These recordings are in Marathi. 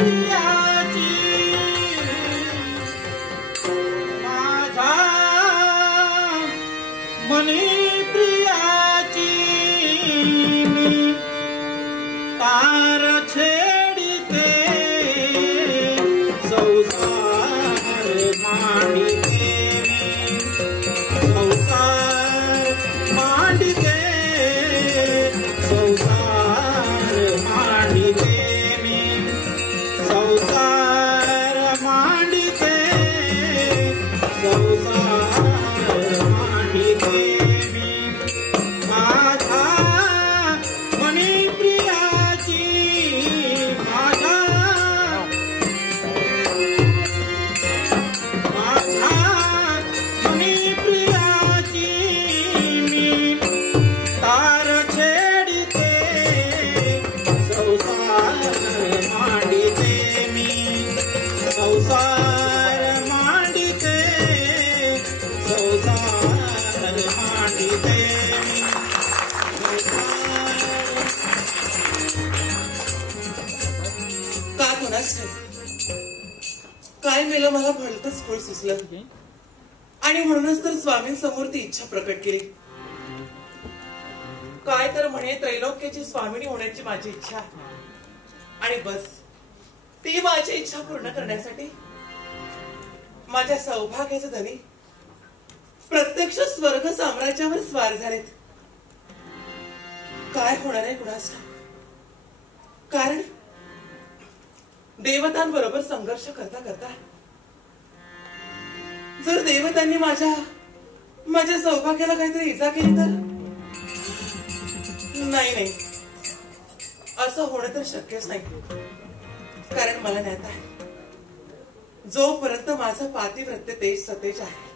प्रियाची माझा मनी प्रियाची मी तार छेडिते संसार मांडिते संसार मांडिते संसार मांडिते मी संसार मांडिते संसार मांडिते मी माझा मनी प्रियाची माझा मनी प्रियाची मी तार छेडिते संसार मांडिते मी संसार मांडिते संसार मांडिते काय कोणाच काय मेलं मला भलतंच फळ सुचलं आणि म्हणूनच तर स्वामींसमोर ती इच्छा प्रकट केली. काय तर म्हणे त्रैलोक्याची स्वामिनी होण्याची माझी इच्छा आणि बस ती माझी इच्छा पूर्ण करण्यासाठी माझ्या सौभाग्याचे धनी प्रत्यक्ष स्वर्ग साम्राज्यावर स्वार झालेत. काय होणार आहे कुणाचा कारण देवतांबरोबर संघर्ष करता करता जर देवतांनी माझ्या सौभाग्याला काहीतरी इजा केली तर नाही असं होणं तर शक्यच नाही. कारण मला ज्ञात आहे जोपर्यंत माझं पातिव्रत्य तेज सतेज आहे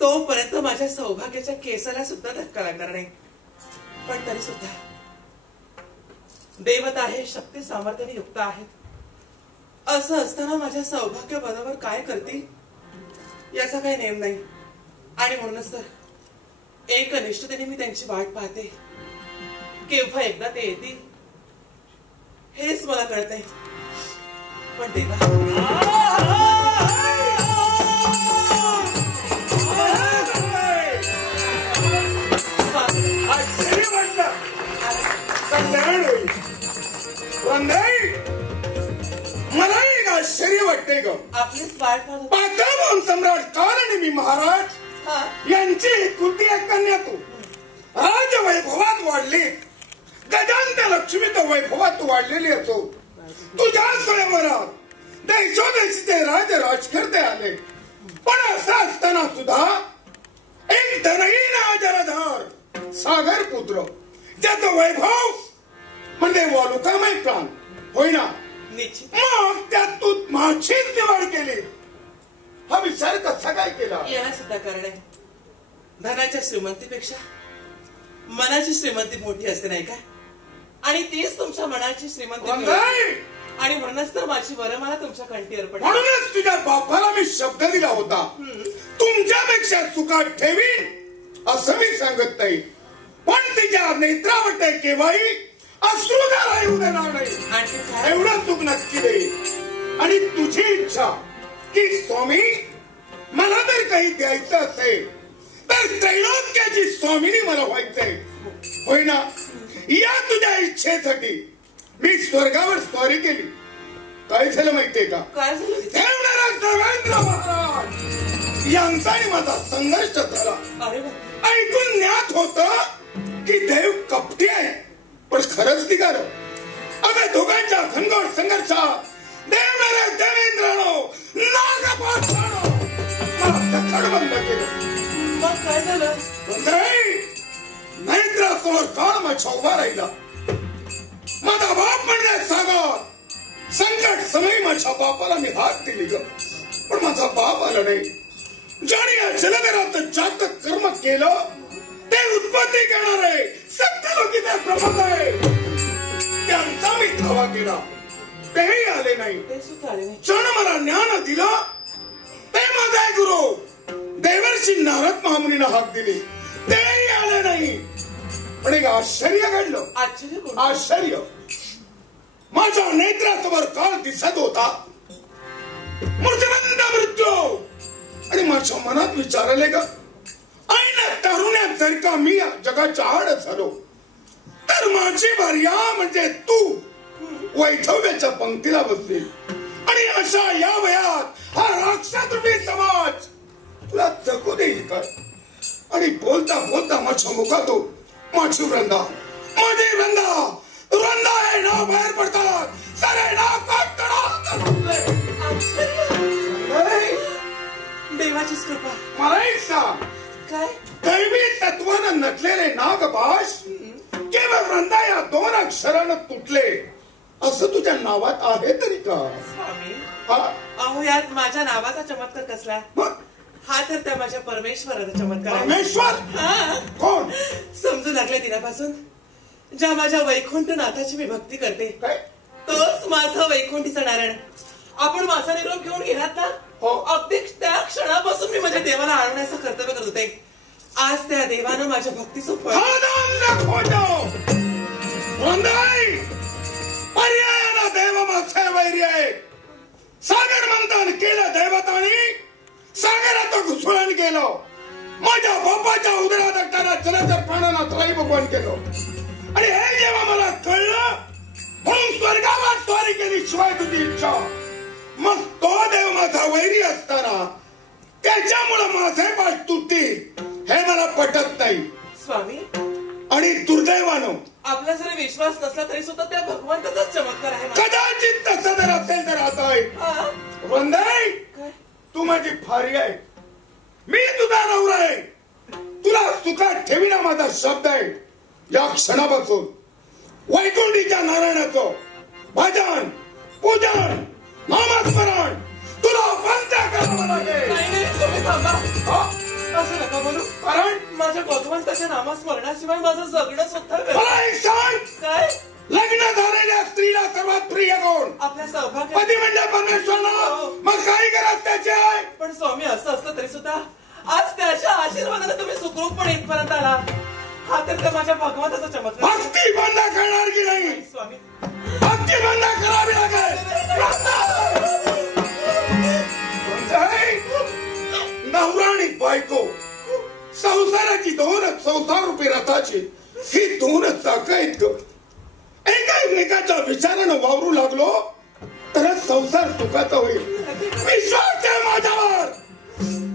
तोपर्यंत माझ्या सौभाग्याच्या केसाला सुद्धा धक्का लागणार नाही. पण तरी सुद्धा देवता आहे शक्ती सामर्थ्याने युक्त आहेत असं असताना माझ्या सौभाग्य पदावर काय करतील याचा काही नेम नाही. आणि म्हणूनच तर एकनिष्ठतेने मी त्यांची वाट पाहते. केव्हा एकदा ते येतील हेच मला कळत नाही. पण देवा मलाही आश्चर्य वाटते ग. आपलीच वाट पाताळवन सम्राट कारणी महाराज यांची तृतीय कन्या तू राजवैभवात वाढली. गजांत लक्ष्मीत वैभवात वाढलेली असो तुझ्या स्वयंवरात देशोदेशीचे राज राजकर्ते आले. पण असं असताना सुद्धा एक धनहीन जलधार सागर पुत्र ज्याचं वैभव म्हणजे वालुकामय प्राण होईना मग त्यात तू माझीच निवड केली. हा विचार कसा काय केला याला सुद्धा कारण आहे. धनाच्या श्रीमंतीपेक्षा मनाची श्रीमंती मोठी असते नाही का. आणि तीच तुमच्या मनाची श्रीमंती आणि म्हणूनच तर माझी वरमाला तुमच्या कंठी अर्पण. म्हणूनच तुझ्या बापाला मी शब्द दिला होता तुमच्यापेक्षा सुखात ठेवीन असं मी सांगत नाही. पण तिच्या नेत्रावट केव्हाही अश्रुधारा येऊ देणार नाही एवढं चूक नक्की देईल. आणि तुझी इच्छा की स्वामी मला जर काही द्यायचं असेल तर त्रैलोक्याची स्वामिनी मला व्हायचंय होईना. या तुझ्या इच्छेसाठी मी स्वर्गावर स्वारी केली. काय झालं माहितीये का देवनारा देवेंद्र महाराज यांचा आणि माझा संघर्ष झाला. ऐकून ज्ञात होत की देव कपटी आहे पण खरंच निघालं. अगं दोघांच्या घनघोर संघर्षात देवनारा देवेंद्रानो नागपाठानो मला दखड बंद केलं. मग काय झालं नैत्रासमोर काळ माझ्या उभा राहिला. माझा बाप म्हणण्यास सागर संकट समय माझ्या बापाला मी हात दिली ग. पण माझा बाप आला नाही. ज्याने या जलधरात जात कर्म केलं ते उत्पत्ती करणार आहे सत्य त्या प्रमाण आहे त्यांचा मी धावा केला तेही आले नाही. क्षण मला ज्ञान दिलं ते माझा गुरु देवर्षी नारद महामुनीनं हाक दिली तेही आले नाही. पण एक आश्चर्य घडलं. आश्चर्य माझ्या नेत्रासमोर काळ दिसत होता, मूर्तिमंत मृत्यू. आणि माझ्या मनात विचार आले ग, ऐन तरुण्यात जर का मी या जगाच्या आड झालो तर माझी भार्या म्हणजे तू वैधव्याच्या पंक्तीला बसतील. आणि अशा या वयात हा राक्षसरूपी समाज तुला जगू देईल काय? आणि बोलता बोलता माझ्या मुखातून माझी वृंदा हे नाव बाहेर पडतात. सारे नाव देवाचीच कृपा. मला एक सांग, काय दैवी तत्वानं नटलेले नागपाश केवळ वृंदा या 2 अक्षरानं तुटले असं तुझ्या नावात आहे तरी का? स्वामी, हा? अहो यात माझ्या नावाचा चमत्कार कसला? हा तर त्या माझ्या परमेश्वराचा चमत्कार आहे. परमेश्वर कोण? समजू लागले दिनापासून ज्या माझ्या वैकुंठनाथाची मी भक्ती करते काय? तोच माझा वैकुंठीचा नारायण. आपण माझा निरोप घेऊन गेलात ना, हो. अगदी त्या क्षणापासून मी माझ्या देवाला आणण्याचं कर्तव्य करत होते. आज त्या देवानं माझ्या भक्तीचं फळ पर्यायाला देव माझे वैरी आहे. सागर मंथन केलं दैवतानी, सागरात घुसळण केलं. माझ्या बापाच्या उदरात असताना जलचर प्राणांना त्राई भगवान केलं. आणि हे जेव्हा मला कळलं म्हणून स्वर्गावर स्वारी केली शिवाय तुझी इच्छा. मग तो देव माझा वैरी असताना त्याच्यामुळे माझे पाठ तुटतील हे मला पटत नाही. स्वामी, आणि दुर्दैवानं आपला जरी विश्वास नसला तरी सुद्धा त्या भगवंताचाच चमत्कार आहे. कदाचित तसं जर असेल तर आता वंदे, तू माझी फारी आहे, मी तुझा नवरा आहे. तुला सुखात ठेविना माझा शब्द आहे. या क्षणापासून वैकुंठीच्या नारायणाचं भजन पूजन नामस्मरण तुला बंद करावं लागेल. असं नका बोलू, कारण माझ्या भगवंताच्या नामस्मरणाशिवाय माझं जगणं सुद्धा मला एक सांग, काय? लग्न झालेल्या स्त्रीला सर्वात प्रिय कोण? आपल्या सौभाग्य पती म्हणजे परमेश्वरला. मग काही गरज त्याची आहे? पण स्वामी, असं असलं तरी सुद्धा आज त्याच्या आशीर्वादाने तुम्ही सुखरूपपणे इथपर्यंत आला. हा तर त्या माझ्या भगवंताचा चमत्कार. भक्ती बंद करणार की नाही? स्वामी, भक्ती बंद करावी लागेल. नवरा आणि बायको संसाराची 2 संसार रूपी रथाची ही 2 चाकं आहेत ग. एका एकमेकाच्या विचारानं वावरू लागलो तरच संसार सुखाचा होईल. विश्वास ठेव माझ्यावर,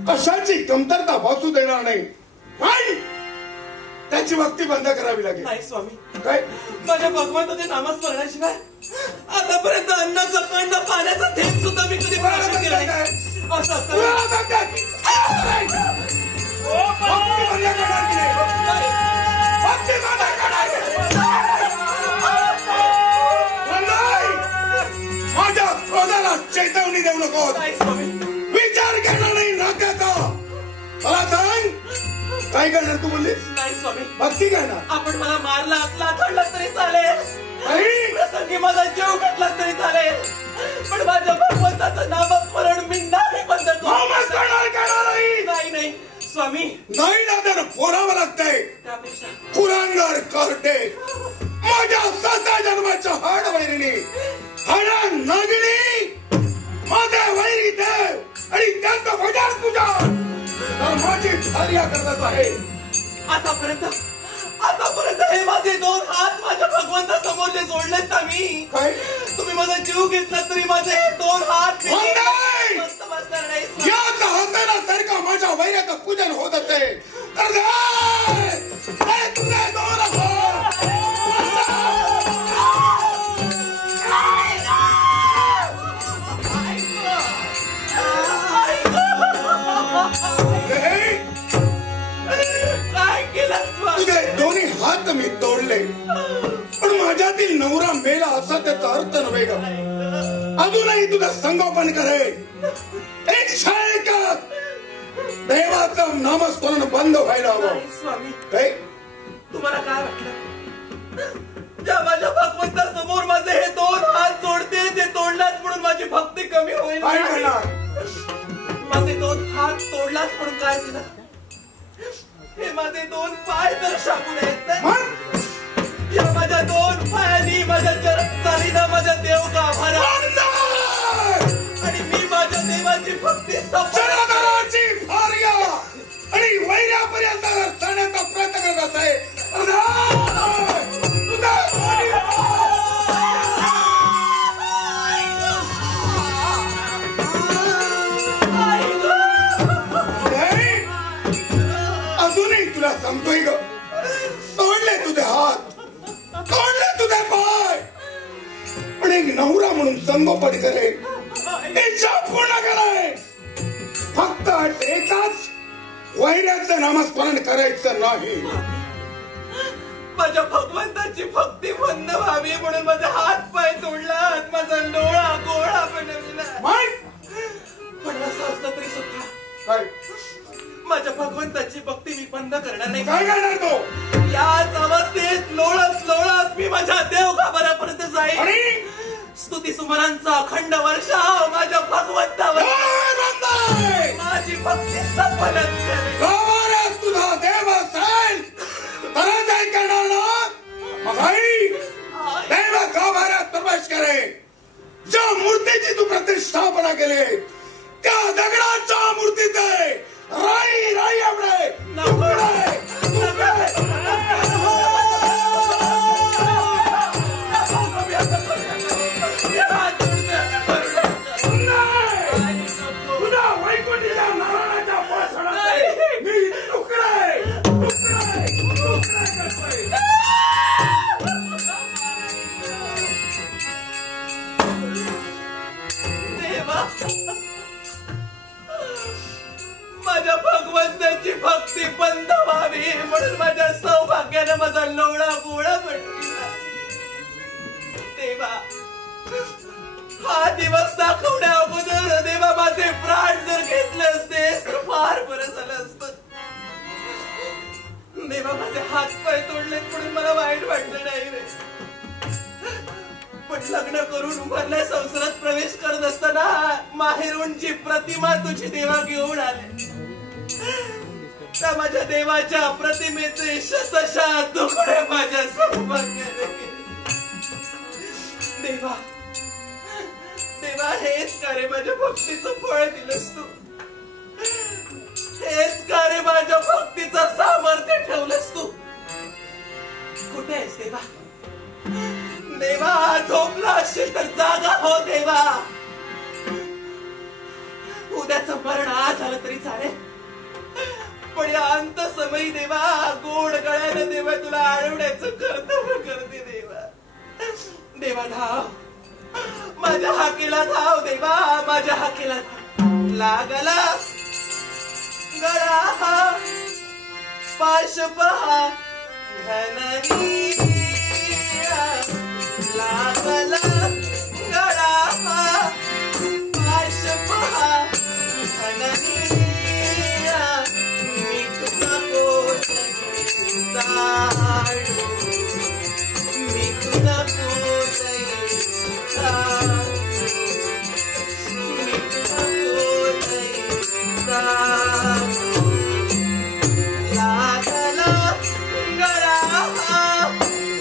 कशाची कमतरता भासू देणार नाही. पण त्याची भक्ती बंद करावी लागेल. नाही स्वामी, काय? माझ्या भगवंताच्या नामस्मरणाशिवाय आतापर्यंत अन्नाचं कण पाण्याचा थेंब सुद्धा मी कधी प्राशन केलं नाही. असं असतं भक्ती बंद करणार की नाही? भक्ती बंद करणार की नाही? माझ्या क्रोधाला चेतवणी देऊ नको. विचार करणार नाही नात्याचा. मला सांग, काय करणार तू बोललीस? नाही स्वामी, भक्ती करणार. आपण मला मारला लाथडला तरी चालेल, प्रसंगी माझा जीव घेतला तरी चालेल, पण माझ्या भगवंताचं नामस्मरण मी नाही बंद नाही स्वामी. नाही ना तर फोरावं लागतंय. त्यापेक्षा कुरांगर करते माझ्या 7 जन्माच्या हाड वैरिणी हाडा नागिणी माझ्या वैरी देव आणि त्यांचं भजन पूजा तर माझी कार्य करत आहे. आतापर्यंत हे माझे 2 हात माझ्या भगवंतासमोर जे जोडलेत ना मी, काय? तुम्ही माझा जीव घेतला तरी माझे हे 2 हात मस्त बसणार नाही. याच हाताला जर का माझ्या वैराचं पूजन होत असेल तर तुझे 2 हात काय केलं? तुझे 2 हात मी तोडले, पण माझ्यातील नवरा मेला असा त्याचा अर्थ नव्हे का? अजूनही तुझं संगोपन करेल. एक शाळेकात देवाचं नामस्मरण बंद व्हायला हवं. स्वामी, काय तुम्हाला काय वाटलं? ज्या माझ्या भगवंतासमोर माझे हे 2 हात जोडते ते तोडलाच म्हणून माझी भक्ती कमी होईल? काय म्हणणार? माझे 2 हात तोडलाच म्हणून काय झालं? हे माझे 2 पाय तर शाबून आहेत ना. या माझ्या 2 पायांनी माझ्या चरण चालीनं माझ्या एक नवरा म्हणून संगोपन करे, इच्छा पूर्ण करे. फक्त एकाच वैराचं नामस्मरण करायचं नाही. माझ्या भगवंताची भक्ती बंद व्हावी म्हणून माझे हात पाय तोडलात, माझा डोळा गोळा बनविला. पण असं असलं तरी सुद्धा काय माझ्या भगवंताची भक्ती मी बंद करणार नाही. काय करणार तो? याच अवस्थेत लोळत लोळत मी माझ्या देवघाबरापर्यंत जाईल. स्तुती सुमरांचा अखंड वर्षाव माझ्या भगवंतावर माझी भक्ती सफलच करेल. तुझा देव असेल तरच ऐकणार ना. मग आई देव गाभाऱ्यात प्रवेश करे. ज्या मूर्तीची तू प्रतिष्ठापना केली त्या दगडाच्या मूर्तीचे राई राई आपले तुझ्या वैकुंठीच्या नारायणाच्या पोळसणात मी तुकडे तुकडे तुकडे देवा, माझ्या भगवंताची भक्ती बंद व्हावी म्हणून माझ्या सौभाग्यानं माझा लोळा गोळा बनविला. देवा, हा दिवस दाखवण्या अगोदर देवा माझे प्राण जर घेतले असते तर फार बरं झालं असतं. देवा, माझे हात पाय तोडलेत म्हणून मला वाईट वाटलं नाही रे. पण लग्न करून उभारल्या संसारात प्रवेश करत असताना माहेरून जी प्रतिमा तुझी देवा घेऊन आले त्या माझ्या देवाच्या प्रतिमेचे शतशः तुकडे माझ्या सौभाग्याने देवा. देवा, हेच का रे माझ्या भक्तीचं फळ दिलंस तू? हेच का रे माझ्या भक्तीचं सामर्थ्य ठेवलंस तू? कुठे आहेस देवा? देवा, झोपला असशील तर जागा हो देवा. उद्याचं मरण आज झालं तरी चालेल, पण या अंत समयी देवा गोड गळ्यानं देवा तुला आळवण्याचं कर्तव्य करते देवा. देवा, धाव माझ्या हाकेला धाव देवा, माझ्या हाकेला धाव. लागला गळा हा पाश पहा घननी, लागला गळा हा पाश पहा घननी. मी तुला कोसळी जाडू, मी तुला कोसळी जाडू, मी तुला कोसळी जाडू. लागला गळा हा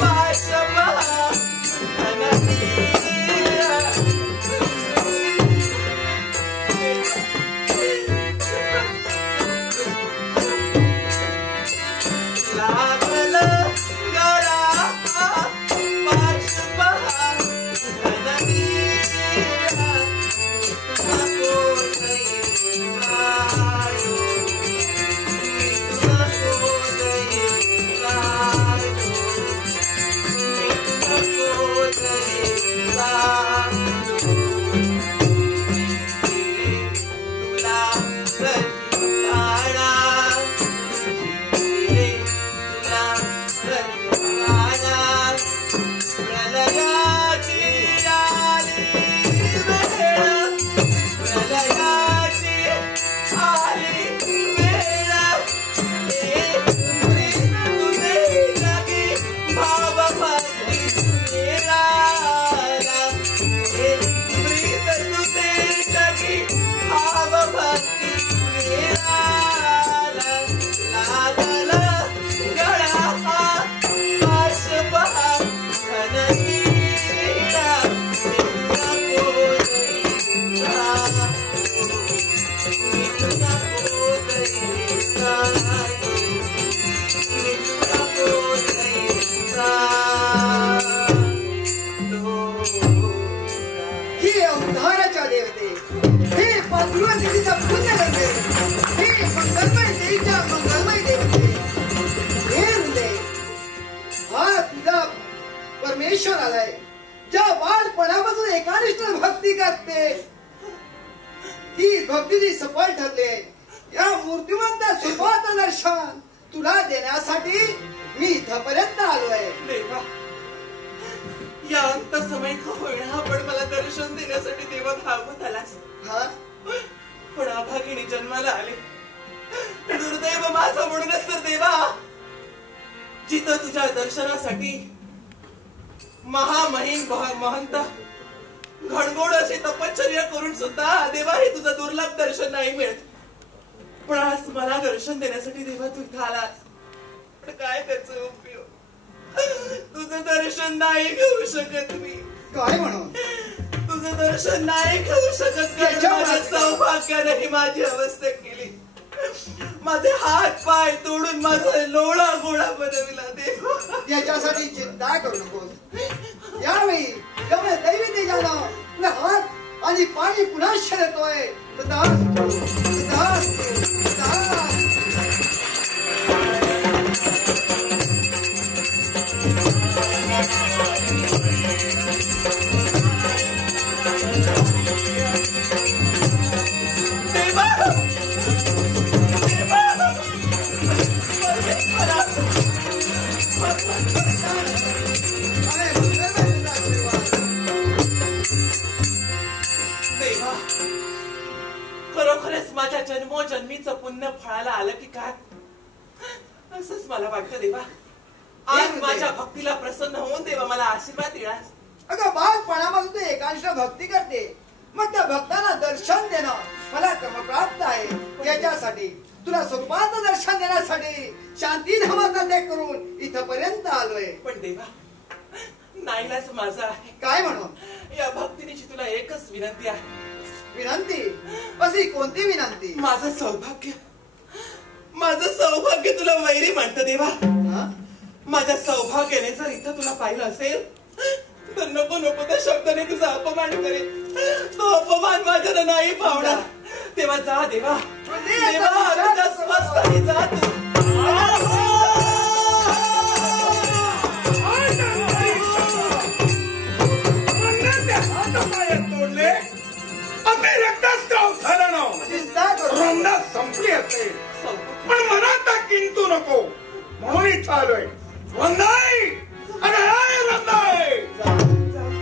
पाश पहा घननी. लागला गळा हा पाश पहा घननी. तुला कोसळी जाडू, मी तुला कोसळी जाडू, मी तुला कोसळी जाडू. तुला कधी काळा तुला कधी काळा प्रलयाची आली वेळ, प्रलयाची आली वेळ. तुझे जागी भाव भक्ती मिळाला, प्रीत तुझे जागी भाव भक्ती मिळाला. लागला गळा हा पाश पहा घननी. मी तुला कोसळी जाडू, मी तुला कोसळी जाडू. हे अवताराच्या देवते, हे पांडुरंग देवीचा पुण्य गंगे, हे मंगलमय देवीच्या मंगलमय देवते. हे हृदय, हा तुझा परमेश्वर आलाय. ज्या बालपणापासून हीच भक्ती करते. ही भक्तीची सफल ठरले. या मूर्तिमंत स्वरूपाचं दर्शन तुला देण्यासाठी मी इथपर्यंत आलोय. देवा, या अंत समय का होईना पण मला दर्शन देण्यासाठी देवा धावत आलास. हा, पण अभागिणी जन्माला आले. दुर्दैव माझं म्हणूनच तर देवा, जिथं तुझ्या दर्शनासाठी महामहिम महंत घडगोड अशी तपश्चर्या करून सुद्धा देवा हे तुझं दुर्लभ दर्शन नाही मिळत. पण आज मला दर्शन देण्यासाठी देवा तू इथं आलास. पण काय त्याचा उपयोग? तुझं दर्शन नाही घेऊ शकत मी. काय म्हणून? तुझं दर्शन नाही घेऊ शकत कारण माझ्या सौभाग्याने माझी अवस्था केली. माझे हात पाय तोडून माझा लोळा गोळा बनविला देवा. याच्यासाठी चिंता करू नकोस. यावेळी जेव्हा दैवी तेजानं तुला हात आणि पाणी पुन्हा शरतोय. खरोखरच माझ्या जन्मोजन्मीचं पुण्य फळाला आलं की काय असंच मला वाटतं देवा. आज माझ्या भक्तीला प्रसन्न होऊन देवा मला आशीर्वाद दिलास. अगं बालपणापासून तू एकांश भक्ती करते, मग त्या भक्तांना दर्शन देणं मला क्रमप्राप्त आहे. याच्यासाठी तुला स्वरूपाचं दर्शन देण्यासाठी शांती धामाचा त्याग करून इथपर्यंत आलोय. पण देवा, नाईलाज माझा आहे. काय म्हणून? या भक्तिनीची तुला एकच विनंती आहे. विनंती? अशी कोणती विनंती? माझं सौभाग्य तुला वैरी म्हणतं देवा. माझ्या सौभाग्याने जर इथं तुला पाहिलं असेल तर नको नको त्या शब्दाने तुझा अपमान करेल. तो अपमान माझ्याला नाही पावणार. तेव्हा जा देवा, देवा तुझ्या स्वस्थानी जा तू. तोडले अगदी रक्तस्त्राव झालं ना. रंगा संपली असेल पण मनात किंतु नको म्हणून इथं आलोय. रंगाई रंगाई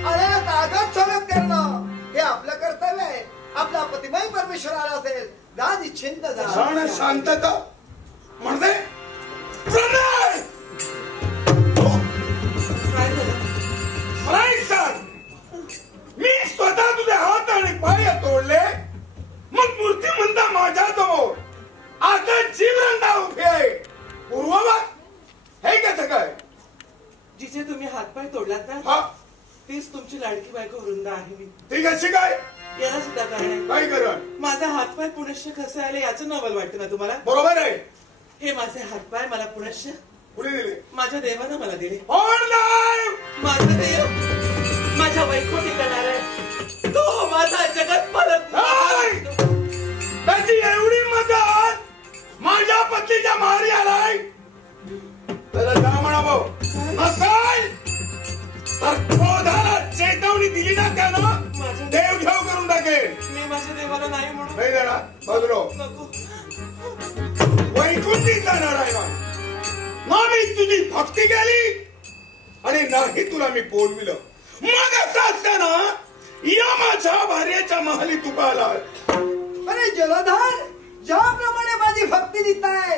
अरे कागद स्वागत करणं हे आपलं कर्तव्य आहे. आपला प्रतिमय परमेश्वर आला असेल जा निश्चिंत जा. क्षण शांतता म्हणजे प्रणय. मी स्वतः तुझे हात आणि पाय तोडले मग मूर्ती म्हणता माझ्या समोर आता जीवरंगा उभी आहे. पूर्ववाद हे कसं काय? जिचे तुम्ही हातपाय तोडलात ना हा, तीच तुमची लाडकी बायको वृंदा आहे मी. ती कशी काय? याला सुद्धा कारण आहे. काय करण? माझा हातपाय पुनश्य कसे आले याचं नवल वाटतं ना तुम्हाला? बरोबर आहे. हे माझे हातपाय मला पुनश्य कुणी दिले? माझ्या देवानं मला दिले. माझं देव माझ्या वैकुंठी करणार आहे. तो माझा जगत पालक. त्याची एवढी मदत माझ्या पतीच्या मारी आलाय. त्याला जा म्हणावं नसेल तर क्रोधाला चेतवणी दिली ना त्यानं देव घेऊ करून टाकेल. मी माझ्या देवाला नाही म्हणून नाही जाणार. बाजूलो नको. वैकुंठी जाणार आहे ना मी तुझी भक्ती केली आणि नाही तुला मी बोलविलं. मग असं असताना या माझ्या भार्याच्या महाली तू आला. अरे जलधर, ज्याप्रमाणे माझी भक्ती दिसताय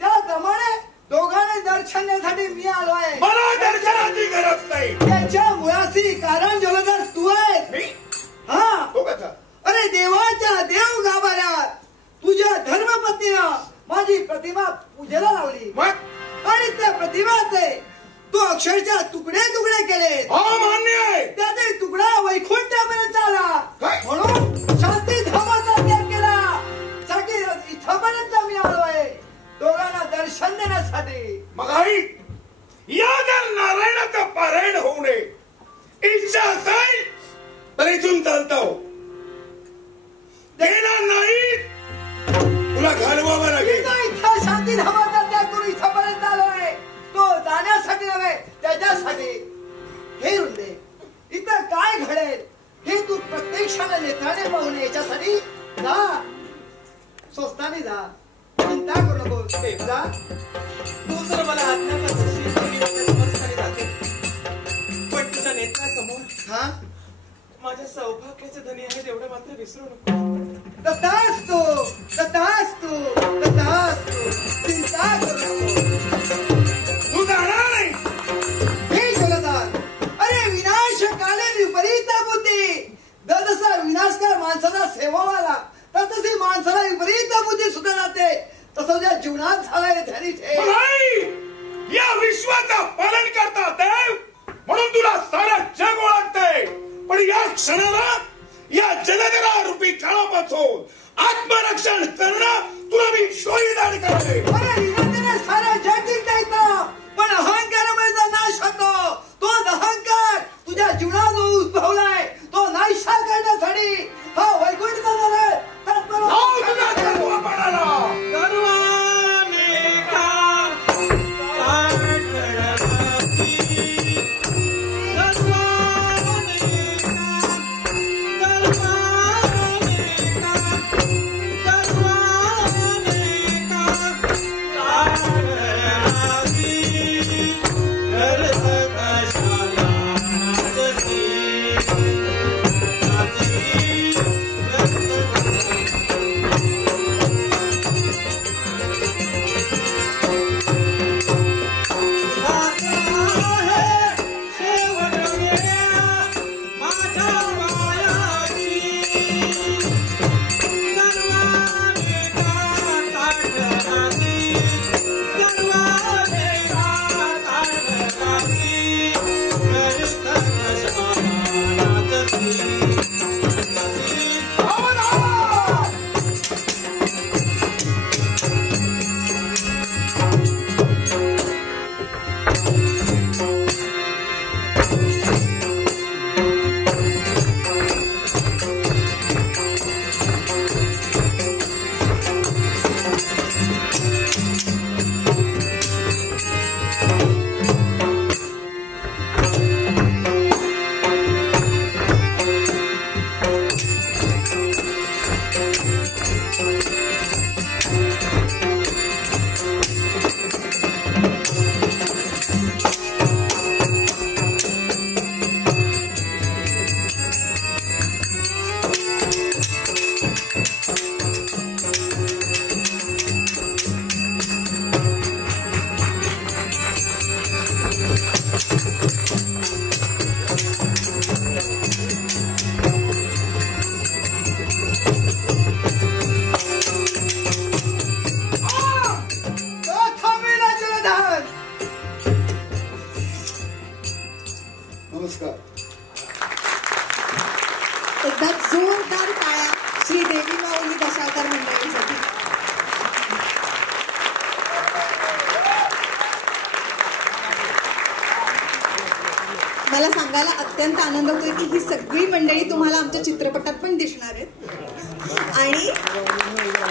त्याप्रमाणे दोघांना दर्शन देण्यासाठी मी आलोय. मला दर्शनाची गरज नाही. त्याच्या मुळाशी कारण जलधर तू आहे. हा, तो कसा? अरे देवाच्या देव गाभाऱ्यात तुझ्या धर्मपत्नीनं माझी प्रतिमा पूजेला लावली आणि त्या प्रतिमाचे तू अक्षरशः तुकडे तुकडे केले. हा मान्य आहे. त्याचे तुकडा वैकुंठापर्यंत आला म्हणून शांती धामाचा त्याग केला. साठी इथपर्यंत मी आलोय दोघांना दर्शन देण्यासाठी. मग आई या जर नारायणाचं पारायण होऊ नये इच्छा असेल तर इथून चालतो. देणार नाही तुला घालवावं लागेल. इथं शांती धामाचा त्याग करून इथपर्यंत आलोय. तो जाण्यासाठी नव्हे त्याच्यासाठी. हे रुंदे, इथं काय घडेल हे तू विनाशाला नेत्राने पाहून याच्यासाठी जा, स्वस्ताने जा, चिंता करू नको. जा. तू जर मला आज्ञा करशील तर मी माझ्या समर्थाने जाते. पण तुझ्या नेत्रासमोर हा माझ्या सौभाग्याचे धनी आहेत एवढं मात्र विसरू नको. तथास्तु, तथास्तु, तथास्तु. चिंता करू नको. तू जाणार नाही. हे जलधार, अरे विनाश काले विपरीत बुद्धी. जसा विनाशकार माणसाला सेवावाला तसे माणसाला विपरीत बुद्धी सुद्धा जाते. तसं ज्या जीवनात झालाय ध्यानी ठेव. नाही, या विश्वाचा पालन करता देव म्हणून तुला सारा जग ओळखते. पण या क्षणाला या जलधरा रूपी काळापासून आत्मरक्षण करणं तुला मी शोधीदार करते. अरे विनंतीने सारा जग जिंकता येतं, पण अहंकारामुळे जो नाश होतो तो अहंकार तुझ्या जीवनात उद्भवलाय. तो नाश करण्यासाठी हा वैकुंठ जाणार एकदा जोरदार टाळ्या श्री देवी माऊली दशावतार मंडळींसाठी. मला सांगायला अत्यंत आनंद होतोय की ही सगळी मंडळी तुम्हाला आमच्या चित्रपटात पण दिसणार आहेत. आणि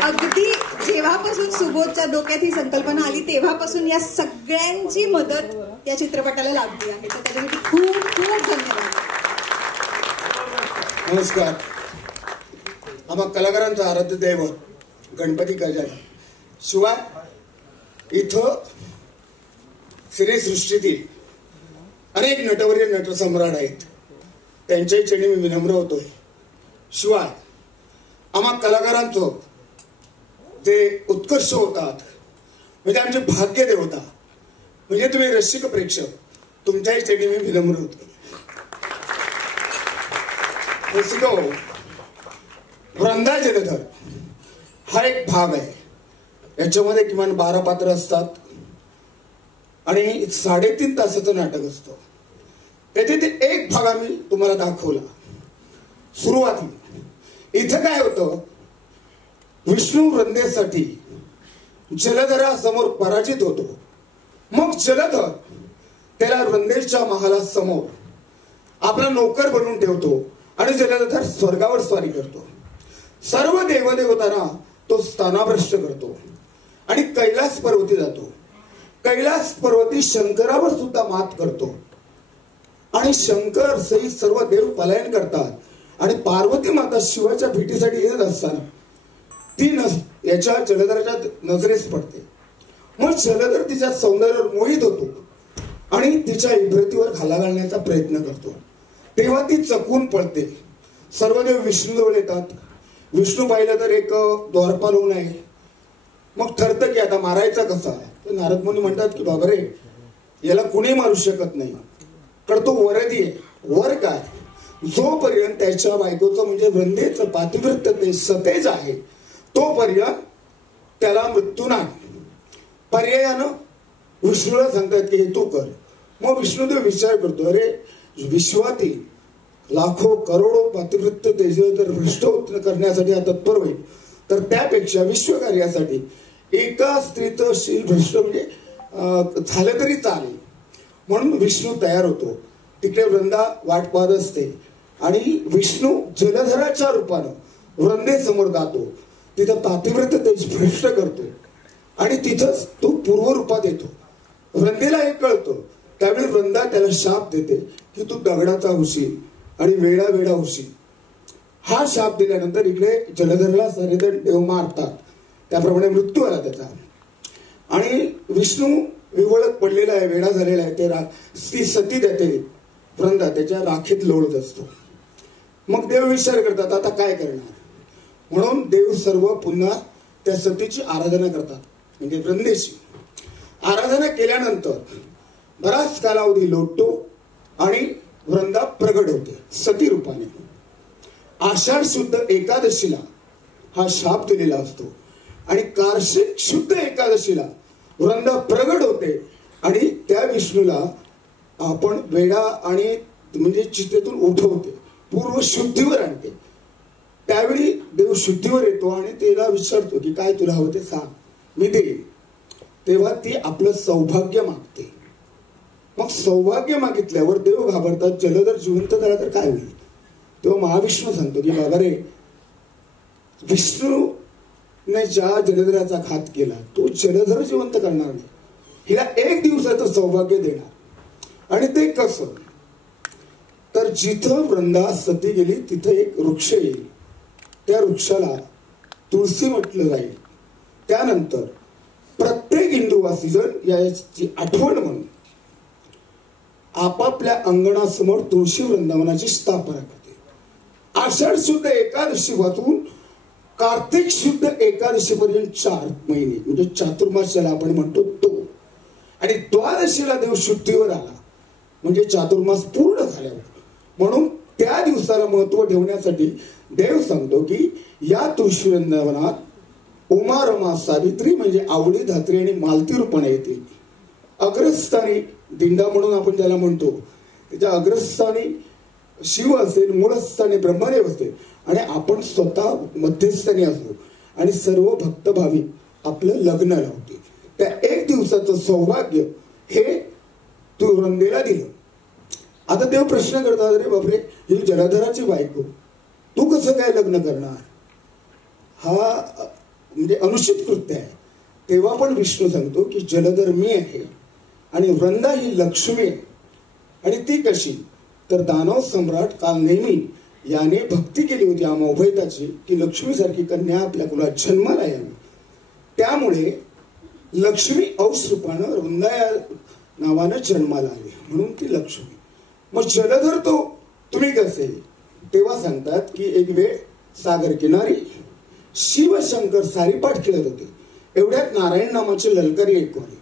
अगदी जेव्हापासून सुबोधच्या डोक्यात ही संकल्पना आली तेव्हापासून या सगळ्यांची मदत या चित्रपटाला लाभली आहे. तर त्याच्यासाठी खूप खूप धन्यवाद. नमस्कार. आम्हा कलाकारांचं आराध्य दैवत गणपती गजानन. शिवाय इथं सिनेसृष्टीतील अनेक नटवर्य नटसम्राट आहेत, त्यांच्याही चरणी मी विनम्र होतोय. शिवाय आम्हा कलाकारांचं जे उत्कर्ष होतात म्हणजे आमचे भाग्य देवता म्हणजे तुम्ही रसिक प्रेक्षक, तुमच्याही चरणी मी विनम्र होतोय. रसिको, वृंदा जलधर हा एक भाग आहे. याच्यामध्ये किमान 12 पात्र असतात आणि 3.5 तासाचं नाटक असतं. त्याचे एक भाग आम्ही तुम्हाला दाखवला. सुरुवातीला इथं काय होतं, विष्णू वृंदेसाठी जलधरासमोर पराजित होतो. मग जलधर त्याला वृंदेच्या महालासमोर आपला नोकर बनवून ठेवतो आणि जलधर स्वर्गावर स्वारी करतो. सर्व देवदेवतांना तो स्थानाभ्रष्ट करतो आणि कैलास पर्वती जातो. कैलास पर्वती शंकरावर सुद्धा मात करतो आणि शंकर सहित सर्व देव पलायन करतात आणि पार्वती माता शिवाच्या भेटीसाठी येत असताना ती याच्या जलधराच्या नजरेस पडते. मग जलधर तिच्या सौंदर्यावर मोहित होतो आणि तिच्या इब्रतीवर घाला घालण्याचा प्रयत्न करतो. तेव्हा ती चकून पळते. सर्व देव विष्णूजवळ येतात. विष्णू पाहिलं तर एक द्वारपाल होऊन आहे. मग ठरतं की आता मारायचा कसा. तर नारद मुनी म्हणतात की बाबा रे, याला कुणी मारू शकत नाही, कारण तो वरदी आहे. वर काय, जोपर्यंत त्याच्या बायकोचं म्हणजे वृंदेचं पातिव्रत्य ते सतेज आहे तोपर्यंत त्याला मृत्यू नाही. पर्यायानं विष्णूला सांगतात की हे तू कर. मग विष्णुदेव विचार करतो, अरे विश्वातील लाखो करोडो पातिवृत्य तेज जर भ्रष्ट करण्यासाठी हा तत्पर होईल, तर त्यापेक्षा विश्वकार्यासाठी एका स्त्रीचं शील भ्रष्ट म्हणजे झालं तरी चालेल. म्हणून विष्णू तयार होतो. तिकडे वृंदा वाट पाहत असते आणि विष्णू जलधराच्या रूपानं वृंदेसमोर जातो. तिथं पातिव्रत्य तेज भ्रष्ट करतो आणि तिथंच तो पूर्व रूपात येतो. वृंदेला हे कळतं. त्यावेळी वृंदा त्याला शाप देते की तू दगडाचा होशील आणि वेडा वेडा होशील. हा शाप दिल्यानंतर इकडे जलधरला सारेजण देव मारतात. त्याप्रमाणे मृत्यू आला त्याचा. आणि विष्णू विवळत पडलेला आहे, वेडा झालेला आहे. ती सती देते वृंदा त्याच्या राखीत लोळत असतो. मग देव विचार करतात आता काय करणार. म्हणून देव सर्व पुन्हा त्या सतीची आराधना करतात, म्हणजे वृंदेची आराधना केल्यानंतर बराच कालावधी लोटतो आणि वृंदा प्रगट होते सती रूपाने. आषाढ शुद्ध एकादशीला हा शाप दिलेला असतो आणि कार्तिक शुद्ध एकादशीला वृंदा प्रगट होते आणि त्या विष्णूला आपण वेडा आणि म्हणजे चितेतून उठवते, पूर्व शुद्धीवर आणते. त्यावेळी देव शुद्धीवर येतो आणि तिला विचारतो की काय तुला हवं ते सांग, मी देईन. तेव्हा ती आपलं सौभाग्य मागते. मग सौभाग्य मागितल्यावर देव घाबरतात. जलधर जिवंत झाला तर काय होईल. तेव्हा महाविष्णू सांगतो की बाबा रे, विष्णूने ज्या जलधराचा घात केला तो जलधर जिवंत करणार नाही, हिला एक दिवसाचं सौभाग्य देणार. आणि ते कसं, तर जिथं वृंदा सती गेली तिथं एक वृक्ष येईल, त्या वृक्षाला तुळशी म्हटलं जाईल. त्यानंतर प्रत्येक हिंदूवासी जण याची आठवण म्हणून आपापल्या अंगणासमोर तुळशी वृंदावनाची स्थापना करते. आषाढ शुद्ध एकादशी पासून कार्तिक शुद्ध एकादशी पर्यंत 4 महिने म्हणजे चातुर्मास ज्याला आपण म्हणतो तो. आणि द्वादशीला देव शुद्धीवर आला म्हणजे चातुर्मास पूर्ण झाल्यावर. म्हणून त्या दिवसाला महत्व ठेवण्यासाठी देव सांगतो की या तुळशी वृंदावनात उमा रमा सावित्री म्हणजे आवडी धात्री आणि मालती रूपाने येतील. अग्रस्थानी दिंडा म्हणून आपण त्याला म्हणतो, त्याच्या अग्रस्थानी शिव असेल, मूळस्थानी ब्रह्मदेव असेल आणि आपण स्वतः मध्यस्थानी असू आणि सर्व भक्त भाविक आपलं लग्न लावतील. त्या एक दिवसाचं सौभाग्य हे तू वृंदेला दिलं. आता देव प्रश्न करतात, अरे बापरे, ही जलधराची बायको, तू कसं काय लग्न करणार. हा म्हणजे अनुचित कृत्य आहे. तेव्हा पण विष्णू सांगतो की जलधर मी आहे आणि वृंदा ही लक्ष्मी आहे. आणि ती कशी, तर दानव सम्राट काल नेहमी याने भक्ती केली होती अमोभयताची की लक्ष्मीसारखी कन्या आपल्या कुलात जन्माला यावी. त्यामुळे लक्ष्मी अंश रूपानं वृंदा या नावानं जन्माला आली म्हणून ती लक्ष्मी. मग जलधर तो तुम्ही कसे. तेव्हा सांगतात की एक वेळ सागर किनारी शिवशंकर सारीपाठ खेळत होते. एवढ्यात नारायण नामाचे ललकारी ऐकू आले.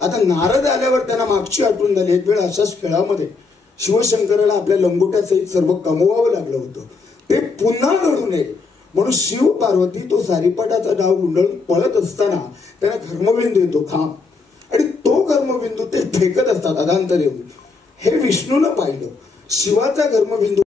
आता नारद आल्यावर त्यांना मागची आठवण झाली. एक वेळ अशाच खेळामध्ये शिवशंकराला आपल्या लंगोट्यासहित सर्व कमवावं लागलं होतं. ते पुन्हा घडू नये म्हणून शिव पार्वती तो सारीपाठाचा डाव गुंडळून पळत असताना त्यांना घर्मबिंदू येतो खांब आणि तो घर्मबिंदू ते फेकत असतात अधांतर येऊन. हे विष्णूनं पाहिलं. शिवाचा घर्मबिंदू